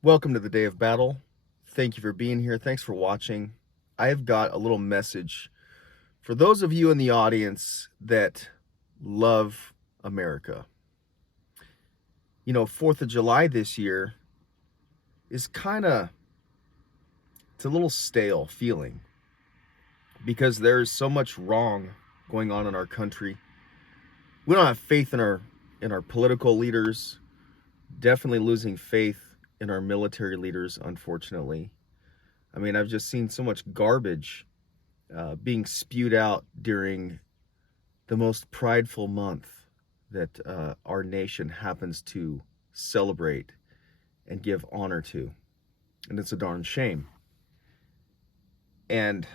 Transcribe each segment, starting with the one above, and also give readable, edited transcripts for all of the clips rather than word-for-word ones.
Welcome to the day of battle. Thank you for being here. Thanks for watching. I have got a little message for those of you in the audience that love America. You know, 4th of July this year is it's a little stale feeling because there's so much wrong going on in our country. We don't have faith in our political leaders, definitely losing faith in our military leaders, unfortunately. I mean, I've just seen so much garbage being spewed out during the most prideful month that our nation happens to celebrate and give honor to. And it's a darn shame. And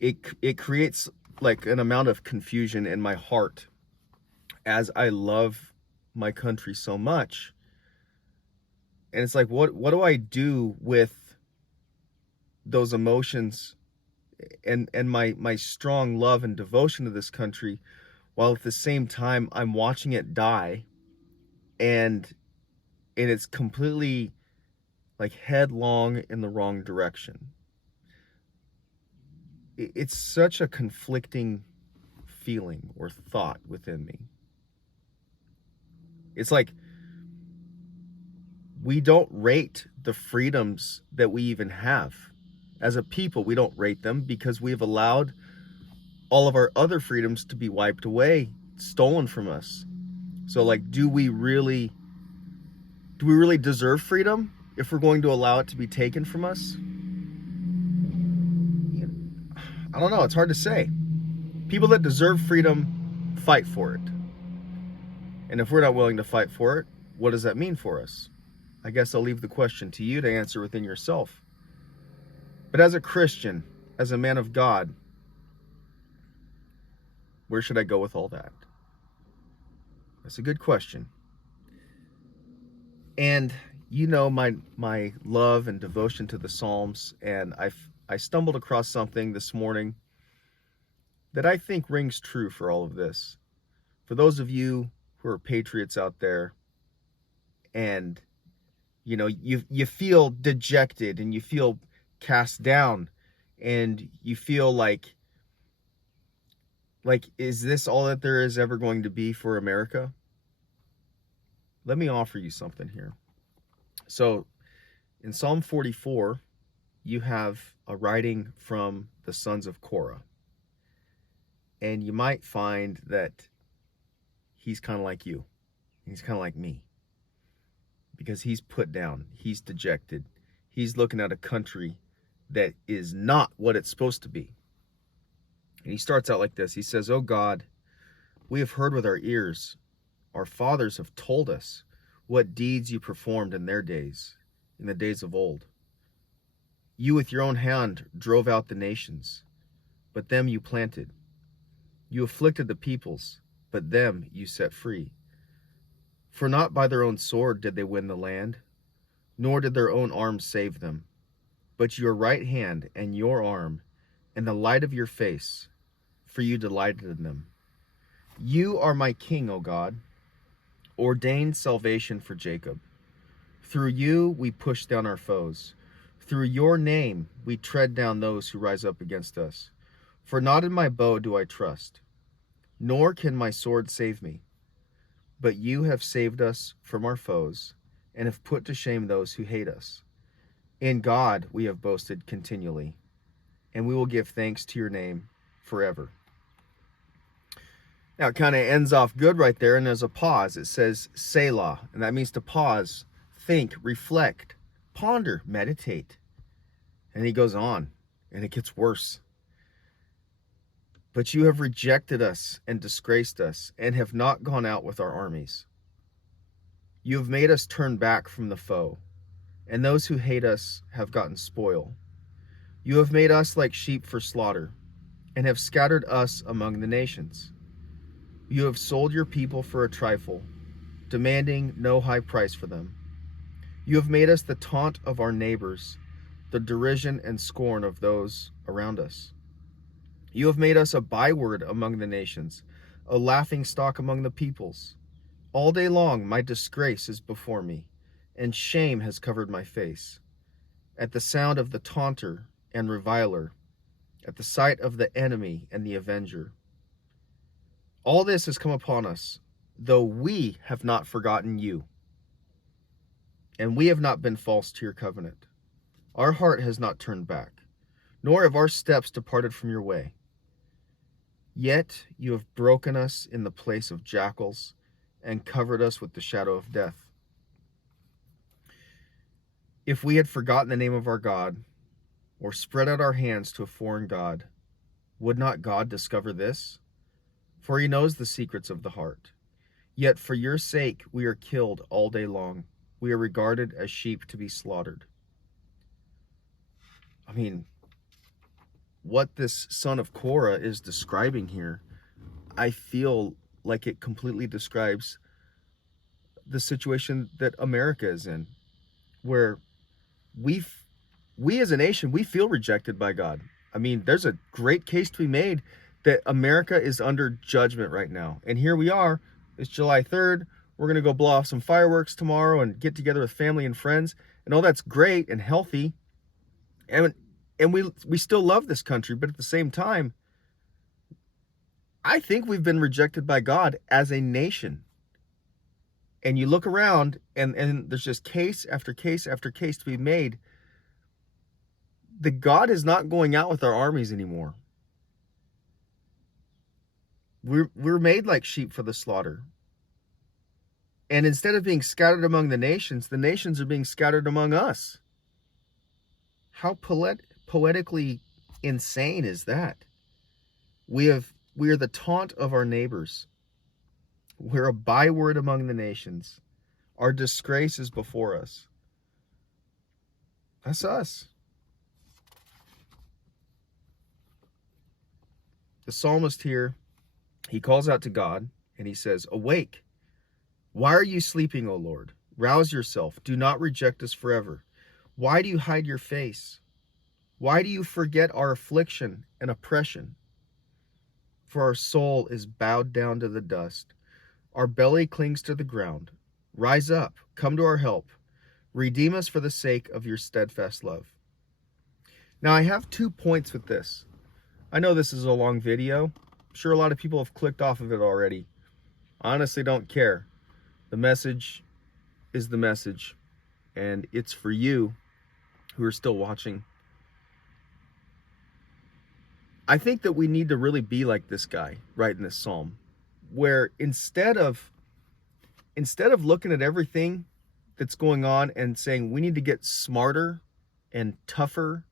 it creates like an amount of confusion in my heart as I love my country so much. And it's like, what do I do with those emotions and my strong love and devotion to this country, while at the same time I'm watching it die, and it's completely like headlong in the wrong direction. It's such a conflicting feeling or thought within me. It's like we don't rate the freedoms that we even have. As a people, we don't rate them because we've allowed all of our other freedoms to be wiped away, stolen from us. So like, do we really deserve freedom if we're going to allow it to be taken from us? I don't know, it's hard to say. People that deserve freedom fight for it. And if we're not willing to fight for it, what does that mean for us? I guess I'll leave the question to you to answer within yourself. But as a Christian, as a man of God, where should I go with all that? That's a good question. And you know my love and devotion to the Psalms, and I stumbled across something this morning that I think rings true for all of this. For those of you who are patriots out there, and you know, you feel dejected and you feel cast down and you feel like is this all that there is ever going to be for America? Let me offer you something here. So in Psalm 44, you have a writing from the sons of Korah. And you might find that he's kind of like you. He's kind of like me. Because he's put down, he's dejected, he's looking at a country that is not what it's supposed to be. And he starts out like this. He says, "Oh God, we have heard with our ears, our fathers have told us what deeds you performed in their days, in the days of old. You with your own hand drove out the nations, but them you planted. You afflicted the peoples, but them you set free. For not by their own sword did they win the land, nor did their own arm save them, but your right hand and your arm and the light of your face, for you delighted in them. You are my king, O God, ordained salvation for Jacob. Through you we push down our foes. Through your name we tread down those who rise up against us. For not in my bow do I trust, nor can my sword save me. But you have saved us from our foes, and have put to shame those who hate us. In God we have boasted continually, and we will give thanks to your name forever." Now it kind of ends off good right there, and there's a pause. It says Selah, and that means to pause, think, reflect, ponder, meditate. And he goes on, and it gets worse. "But you have rejected us and disgraced us, and have not gone out with our armies. You have made us turn back from the foe, and those who hate us have gotten spoil. You have made us like sheep for slaughter, and have scattered us among the nations. You have sold your people for a trifle, demanding no high price for them. You have made us the taunt of our neighbors, the derision and scorn of those around us. You have made us a byword among the nations, a laughing stock among the peoples. All day long my disgrace is before me, and shame has covered my face. At the sound of the taunter and reviler, at the sight of the enemy and the avenger. All this has come upon us, though we have not forgotten you, and we have not been false to your covenant. Our heart has not turned back, nor have our steps departed from your way. Yet you have broken us in the place of jackals and covered us with the shadow of death. If we had forgotten the name of our God, or spread out our hands to a foreign god, would not God discover this? For he knows the secrets of the heart. Yet for your sake we are killed all day long. We are regarded as sheep to be slaughtered. I mean, what this son of Korah is describing here, I feel like it completely describes the situation that America is in, where we as a nation, we feel rejected by God. I mean, there's a great case to be made that America is under judgment right now. And here we are, it's July 3rd. We're going to go blow off some fireworks tomorrow and get together with family and friends. And all that's great and healthy. And we still love this country. But at the same time, I think we've been rejected by God as a nation. And you look around and there's just case after case after case to be made. The God is not going out with our armies anymore. We're made like sheep for the slaughter. And instead of being scattered among the nations are being scattered among us. How poetically insane is that? We are the taunt of our neighbors. We're a byword among the nations. Our disgrace is before us. That's us. The psalmist here, he calls out to God and he says, "Awake! Why are you sleeping, O Lord? Rouse yourself. Do not reject us forever. Why do you hide your face? Why do you forget our affliction and oppression? For our soul is bowed down to the dust. Our belly clings to the ground. Rise up, come to our help. Redeem us for the sake of your steadfast love." Now, I have 2 points with this. I know this is a long video. I'm sure a lot of people have clicked off of it already. I honestly don't care. The message is the message, and it's for you who are still watching. I think that we need to really be like this guy right in this psalm, where instead of looking at everything that's going on and saying we need to get smarter and tougher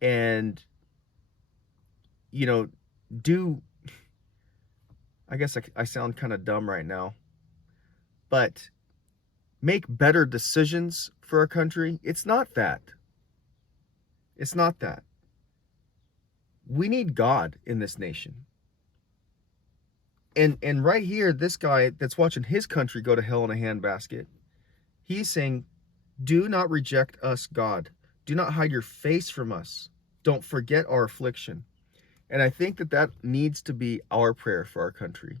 and, do, I guess I sound kind of dumb right now, but make better decisions for our country. It's not that. It's not that. We need God in this nation. And right here, this guy that's watching his country go to hell in a handbasket, he's saying, do not reject us, God. Do not hide your face from us. Don't forget our affliction. And I think that needs to be our prayer for our country.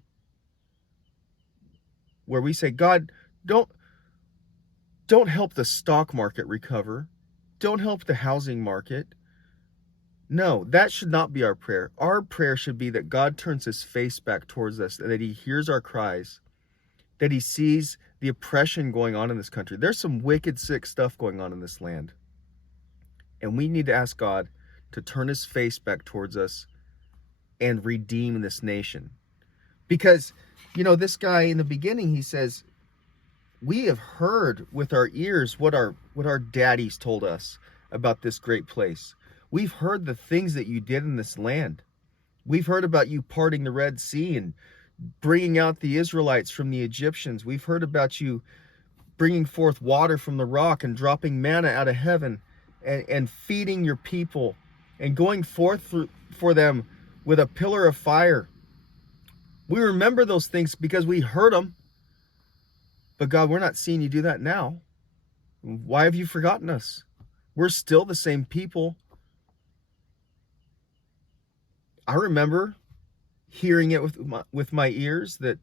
Where we say, God, don't help the stock market recover. Don't help the housing market. No, that should not be our prayer. Our prayer should be that God turns his face back towards us, that he hears our cries, that he sees the oppression going on in this country. There's some wicked, sick stuff going on in this land. And we need to ask God to turn his face back towards us and redeem this nation. Because, this guy in the beginning, he says, we have heard with our ears what our daddies told us about this great place. We've heard the things that you did in this land. We've heard about you parting the Red Sea and bringing out the Israelites from the Egyptians. We've heard about you bringing forth water from the rock and dropping manna out of heaven and feeding your people and going forth for them with a pillar of fire. We remember those things because we heard them. But God, we're not seeing you do that now. Why have you forgotten us? We're still the same people. I remember hearing it with my ears that,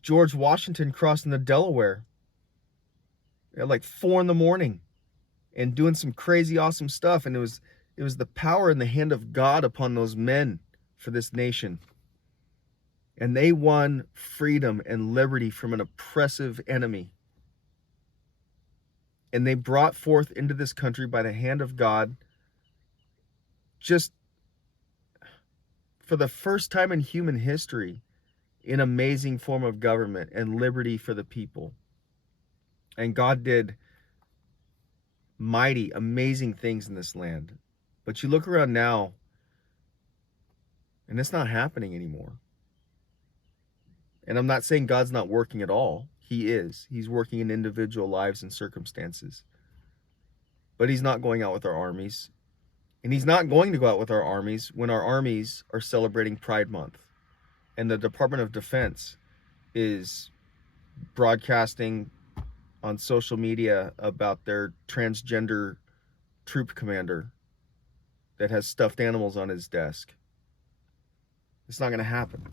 George Washington crossing the Delaware. at like 4 in the morning and doing some crazy awesome stuff. And it was the power and the hand of God upon those men for this nation. And they won freedom and liberty from an oppressive enemy. And they brought forth into this country by the hand of God, just for the first time in human history, an amazing form of government and liberty for the people. And God did mighty, amazing things in this land. But you look around now, and it's not happening anymore. And I'm not saying God's not working at all. He is. He's working in individual lives and circumstances. But he's not going out with our armies. And he's not going to go out with our armies when our armies are celebrating Pride Month. And the Department of Defense is broadcasting on social media about their transgender troop commander that has stuffed animals on his desk. It's not going to happen.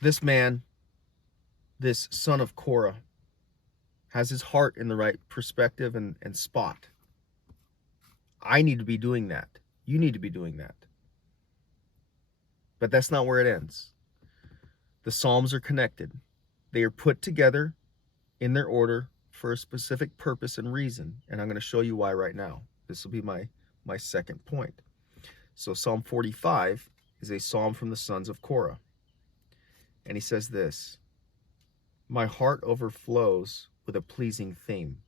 This man, this son of Korah, has his heart in the right perspective and spot. I need to be doing that. You need to be doing that. But that's not where it ends. The Psalms are connected. They are put together in their order for a specific purpose and reason. And I'm going to show you why right now. This will be my second point. So Psalm 45 is a psalm from the sons of Korah. And he says this: my heart overflows with a pleasing theme.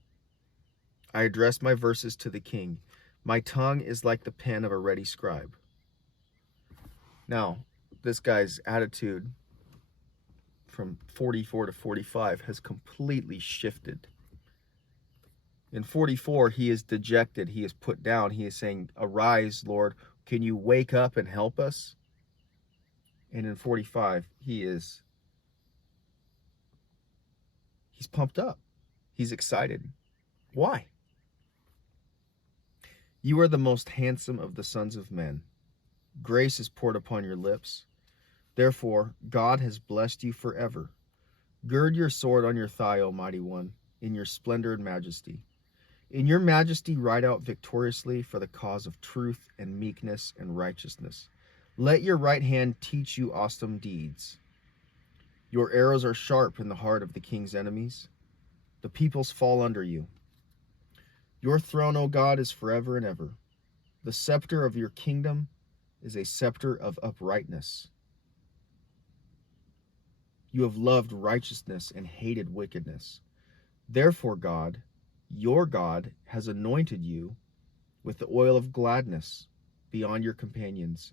I address my verses to the king. My tongue is like the pen of a ready scribe. Now, this guy's attitude from 44 to 45 has completely shifted. In 44, he is dejected. He is put down. He is saying, arise, Lord. Can you wake up and help us? And in 45, he's pumped up. He's excited. Why? You are the most handsome of the sons of men. Grace is poured upon your lips. Therefore, God has blessed you forever. Gird your sword on your thigh, O mighty one, in your splendor and majesty. In your majesty ride out victoriously for the cause of truth and meekness and righteousness. Let your right hand teach you awesome deeds. Your arrows are sharp in the heart of the king's enemies. The peoples fall under you. Your throne, O God, is forever and ever. The scepter of your kingdom is a scepter of uprightness. You have loved righteousness and hated wickedness. Therefore, God, your God, has anointed you with the oil of gladness beyond your companions.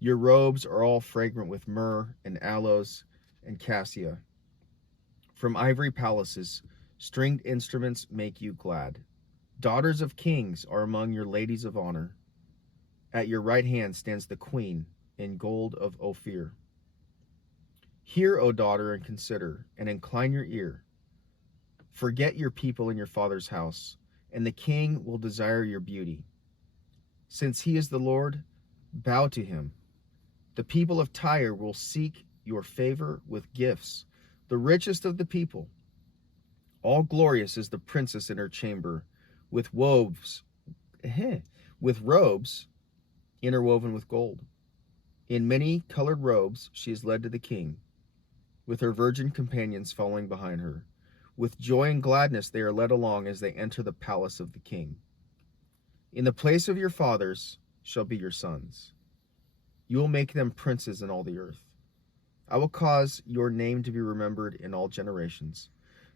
Your robes are all fragrant with myrrh and aloes and cassia. From ivory palaces, stringed instruments make you glad. Daughters of kings are among your ladies of honor. At your right hand stands the queen in gold of Ophir. Hear, O daughter, and consider, and incline your ear. Forget your people in your father's house, and the king will desire your beauty. Since he is the Lord, bow to him. The people of Tyre will seek your favor with gifts, the richest of the people. All glorious is the princess in her chamber, with robes interwoven with gold. In many colored robes she is led to the king, with her virgin companions following behind her. With joy and gladness they are led along as they enter the palace of the king. In the place of your fathers shall be your sons. You will make them princes in all the earth. I will cause your name to be remembered in all generations.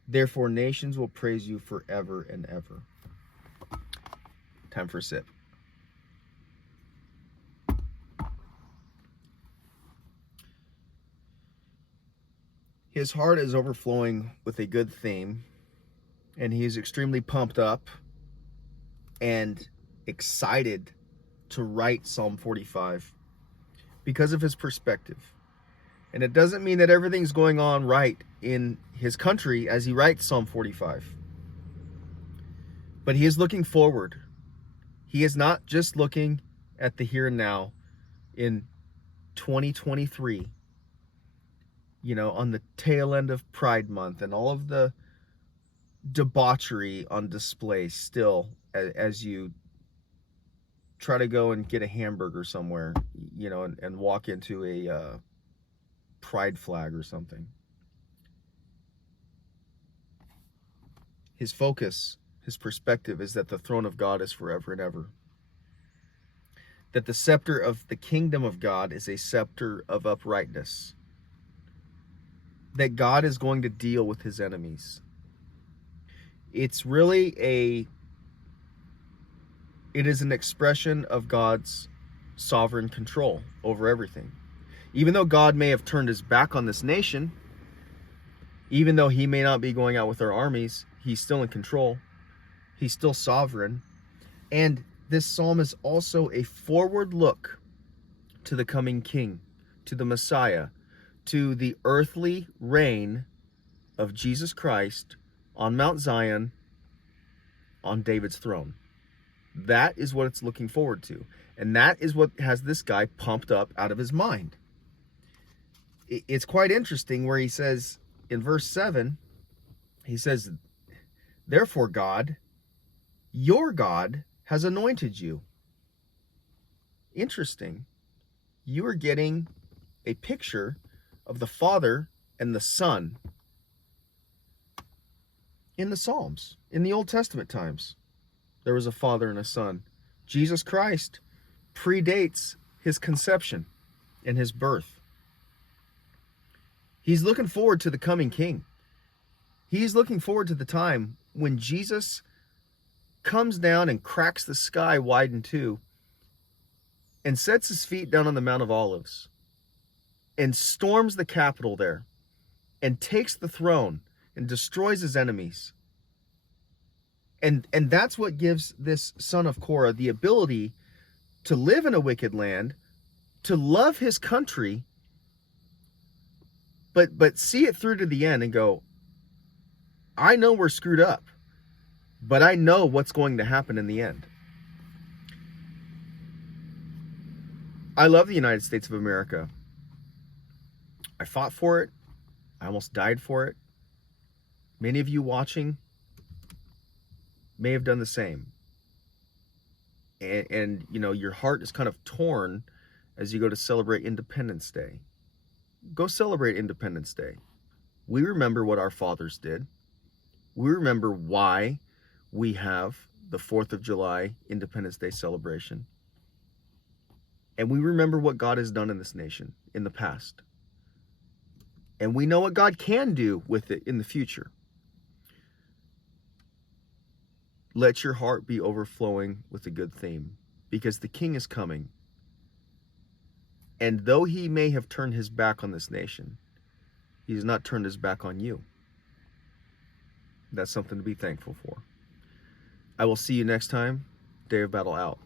Therefore nations will praise you forever and ever. Time for a sip. His heart is overflowing with a good theme, and he is extremely pumped up and excited to write Psalm 45 because of his perspective. And it doesn't mean that everything's going on right in his country as he writes Psalm 45. But he is looking forward. He is not just looking at the here and now in 2023. on the tail end of Pride Month, and all of the debauchery on display still as you try to go and get a hamburger somewhere, and walk into a pride flag or something. His focus, his perspective is that the throne of God is forever and ever. That the scepter of the kingdom of God is a scepter of uprightness. That God is going to deal with his enemies. It's really it is an expression of God's sovereign control over everything. Even though God may have turned his back on this nation, even though he may not be going out with our armies, he's still in control. He's still sovereign. And this psalm is also a forward look to the coming king, to the Messiah, to the earthly reign of Jesus Christ on Mount Zion, on David's throne. That is what it's looking forward to. And that is what has this guy pumped up out of his mind. It's quite interesting where he says in verse 7, he says, "Therefore God, your God, has anointed you." Interesting. You are getting a picture of the Father and the Son in the Psalms. In the Old Testament times, there was a Father and a Son. Jesus Christ predates his conception and his birth. He's looking forward to the coming king. He's looking forward to the time when Jesus comes down and cracks the sky wide in two and sets his feet down on the Mount of Olives and storms the Capitol there and takes the throne and destroys his enemies. And that's what gives this son of Korah the ability to live in a wicked land, to love his country, but see it through to the end and go, I know we're screwed up, but I know what's going to happen in the end. I love the United States of America. I fought for it. I almost died for it. Many of you watching may have done the same. And your heart is kind of torn as you go to celebrate Independence Day. Go celebrate Independence Day. We remember what our fathers did. We remember why we have the 4th of July Independence Day celebration. And we remember what God has done in this nation in the past. And we know what God can do with it in the future. Let your heart be overflowing with a good theme, because the King is coming. And though he may have turned his back on this nation, he has not turned his back on you. That's something to be thankful for. I will see you next time. Day of Battle out.